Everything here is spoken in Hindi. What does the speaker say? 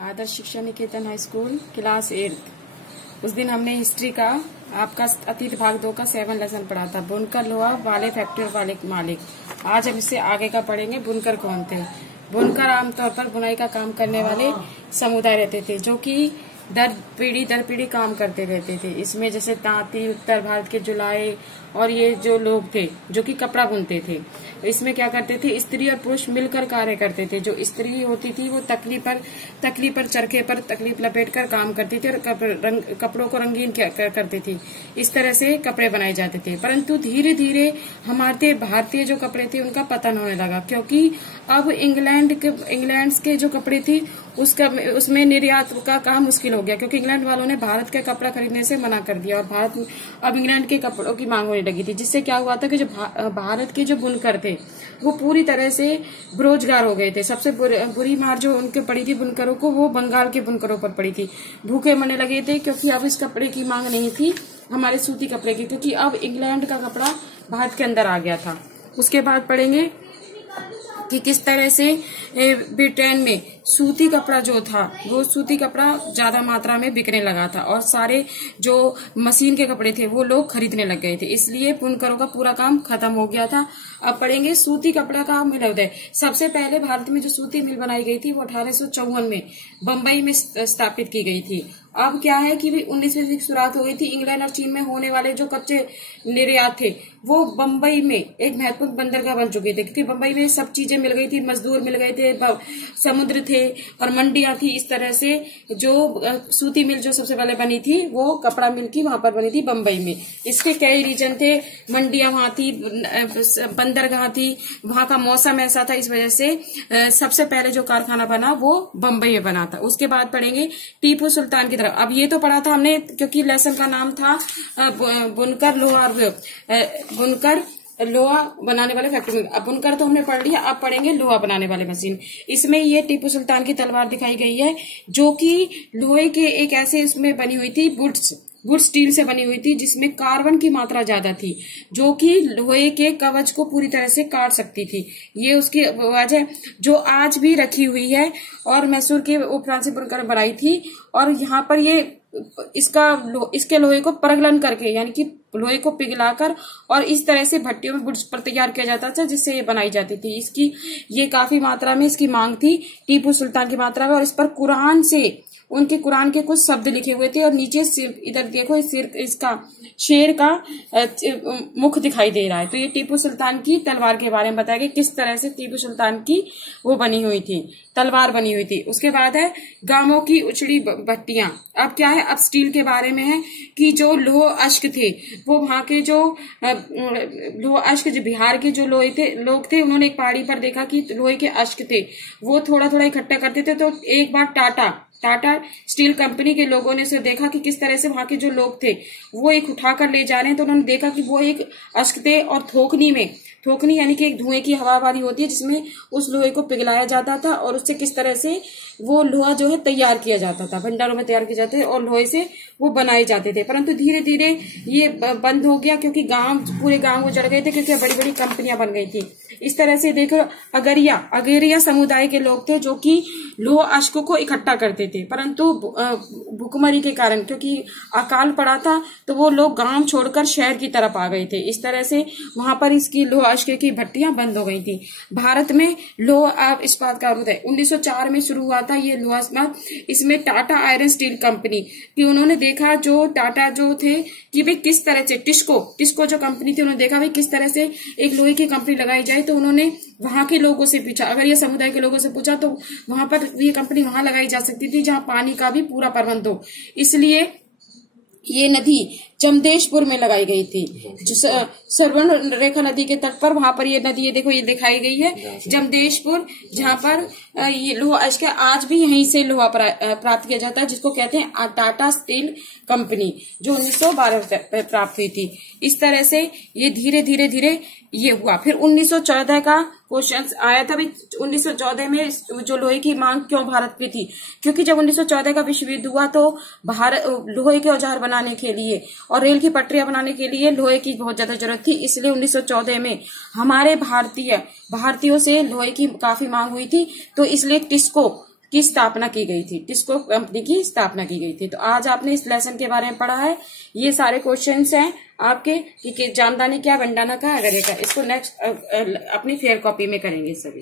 आदर्श शिक्षा निकेतन हाई स्कूल क्लास 8। उस दिन हमने हिस्ट्री का आपका अतीत भाग 2 का 7 लेसन पढ़ा था। बुनकर लोहा वाले फैक्ट्री वाले मालिक। आज हम इससे आगे का पढ़ेंगे। बुनकर कौन थे? बुनकर आमतौर पर बुनाई का काम करने वाले समुदाय रहते थे जो कि दर पीढ़ी काम करते रहते थे। इसमें जैसे तांती, उत्तर भारत के जुलाहे और ये जो लोग थे जो कि कपड़ा बुनते थे। इसमें क्या करते थे? स्त्री और पुरुष मिलकर कार्य करते थे। जो स्त्री होती थी वो तकली पर चरखे पर तकलीफ लपेटकर काम करती थी और कपड़ों को रंगीन करती थी। इस तरह से कपड़े बनाए जाते थे। परंतु धीरे धीरे हमारे भारतीय जो कपड़े थे उनका पतन होने लगा, क्योंकि अब इंग्लैंड के जो कपड़े थी उसमें निर्यात का काम मुश्किल हो गया, क्योंकि इंग्लैंड वालों ने भारत का कपड़ा खरीदने से मना कर दिया और अब इंग्लैंड के कपड़ों की मांग होने लगी थी। जिससे क्या हुआ था कि जो भारत के जो बुनकर थे वो पूरी तरह से बेरोजगार हो गए थे। सबसे बुरी मार जो उनके पड़ी थी बुनकरों को, वो बंगाल के बुनकरों पर पड़ी थी। भूखे मरने लगे थे क्योंकि अब इस कपड़े की मांग नहीं थी हमारे सूती कपड़े की, क्योंकि अब इंग्लैंड का कपड़ा भारत के अंदर आ गया था। उसके बाद पढ़ेंगे कि किस तरह से ब्रिटेन में सूती कपड़ा जो था वो सूती कपड़ा ज्यादा मात्रा में बिकने लगा था और सारे जो मशीन के कपड़े थे वो लोग खरीदने लग गए थे। इसलिए बुनकरों का पूरा काम खत्म हो गया था। अब पढ़ेंगे सूती कपड़ा का मिल उदय। सबसे पहले भारत में जो सूती मिल बनाई गई थी वो 1854 में बम्बई में स्थापित की गई थी। अब क्या है कि 19वीं सदी की शुरुआत हो गई थी। इंग्लैंड और चीन में होने वाले जो कच्चे निर्यात थे वो बम्बई में एक महत्वपूर्ण बंदरगाह बन चुके थे, क्योंकि बम्बई में सब चीजें मिल गई थी, मजदूर मिल गए थे, समुद्र थे और मंडियां थी। इस तरह से जो सूती मिल जो सबसे पहले बनी थी वो कपड़ा मिल की वहां पर बनी थी बम्बई में। इसके कई रीजन थे, मंडियां वहां थी, बंदरगाह थी, वहां का मौसम ऐसा था। इस वजह से सबसे पहले जो कारखाना बना वो बम्बई में बना था। उसके बाद पढ़ेंगे टीपू सुल्तान की तरफ। अब ये तो पढ़ा था हमने क्योंकि लेसन का नाम था बुनकर लोहा बनाने वाले फैक्ट्री में। अब बुनकर तो हमने पढ़ लिया, अब पढ़ेंगे लोहा बनाने वाले मशीन। इसमें ये टीपू सुल्तान की तलवार दिखाई गई है जो कि लोहे के एक ऐसे उसमें बनी हुई थी, गुड स्टील से बनी हुई थी, जिसमें कार्बन की मात्रा ज्यादा थी, जो कि लोहे के कवच को पूरी तरह से काट सकती थी। ये उसकी वजह जो आज भी रखी हुई है और मैसूर के उपरांत बुनकर बनाई थी। और यहाँ पर ये इसके लोहे को परगलन करके यानी कि लोहे को पिघलाकर और इस तरह से भट्टियों में बुर्ज पर तैयार किया जाता था, जिससे ये बनाई जाती थी। इसकी ये काफी मात्रा में इसकी मांग थी टीपू सुल्तान की मात्रा में। और इस पर उनके कुरान के कुछ शब्द लिखे हुए थे और नीचे सिर इधर देखो इसका शेर का मुख दिखाई दे रहा है। तो ये टीपू सुल्तान की तलवार के बारे में बताया गया किस तरह से टीपू सुल्तान की वो बनी हुई थी, तलवार बनी हुई थी। उसके बाद है गांवों की उचड़ी भट्टियां। अब क्या है? अब स्टील के बारे में है कि जो लोह अश्क थे वो वहां के जो लोह अश्क जो बिहार के जो लोग थे उन्होंने एक पहाड़ी पर देखा कि लोहे के अश्क थे, वो थोड़ा थोड़ा इकट्ठा करते थे। तो एक बार टाटा स्टील कंपनी के लोगों ने उसे देखा कि किस तरह से वहां के जो लोग थे वो एक उठाकर ले जा रहे हैं। तो उन्होंने देखा कि वो एक अश्क थे और थोकनी यानी कि एक धुएं की हवा वाली होती है जिसमें उस लोहे को पिघलाया जाता था और उससे किस तरह से वो लोहा जो है तैयार किया जाता था, भंडारों में तैयार किए जाते थे और लोहे से वो बनाए जाते थे। परंतु धीरे धीरे ये बंद हो गया क्योंकि पूरे गांव उजड़ गए थे, क्योंकि बड़ी बड़ी कंपनियां बन गई थी। इस तरह से देखो अगेरिया समुदाय के लोग थे जो कि लोह अश्क को इकट्ठा करते थे, परंतु भुखमरी के कारण क्योंकि अकाल पड़ा था तो वो लोग गांव छोड़कर शहर की तरफ आ गए थे। इस तरह से वहां पर इसकी लोह अश्क की भट्टियां बंद हो गई थी। भारत में लोह इस्पात का उदय 1904 में शुरू हुआ था। ये लोहा इस्पात, इसमें टाटा आयरन स्टील कंपनी कि उन्होंने देखा जो टाटा जो थे कि भाई किस तरह से टिस्को जो कंपनी थी, उन्होंने देखा भाई किस तरह से एक लोहे की कंपनी लगाई जाए। तो उन्होंने वहां के लोगों से पूछा, अगर ये समुदाय के लोगों से पूछा तो वहां पर ये कंपनी वहां लगाई जा सकती थी जहां पानी का भी पूरा प्रबंध हो। इसलिए ये नदी जमदेशपुर में लगाई गई थी, जो सरवण रेखा नदी के तट पर। वहां पर ये नदी ये देखो ये दिखाई गई है जमदेशपुर, जहां पर ये लोहा अश्क आज भी यहीं से लोहा प्राप्त किया जाता है, जिसको कहते हैं टाटा स्टील कंपनी, जो 1912 में प्राप्त हुई थी। इस तरह से ये धीरे धीरे ये हुआ। फिर 1914 का क्वेश्चन आया था। 1914 में जो लोहे की मांग क्यों भारत में थी? क्योंकि जब 1914 का विश्व युद्ध हुआ तो भारत लोहे के औजार बनाने के लिए और रेल की पटरियां बनाने के लिए लोहे की बहुत ज्यादा जरूरत थी। इसलिए 1914 में हमारे भारतीयों से लोहे की काफी मांग हुई थी। तो इसलिए की स्थापना की गई थी, टिस्को कंपनी की स्थापना की गई थी। तो आज आपने इस लेसन के बारे में पढ़ा है। ये सारे क्वेश्चंस हैं आपके कि जानदानी क्या, वंडाना का, अगरे का। इसको नेक्स्ट अपनी फेयर कॉपी में करेंगे सभी।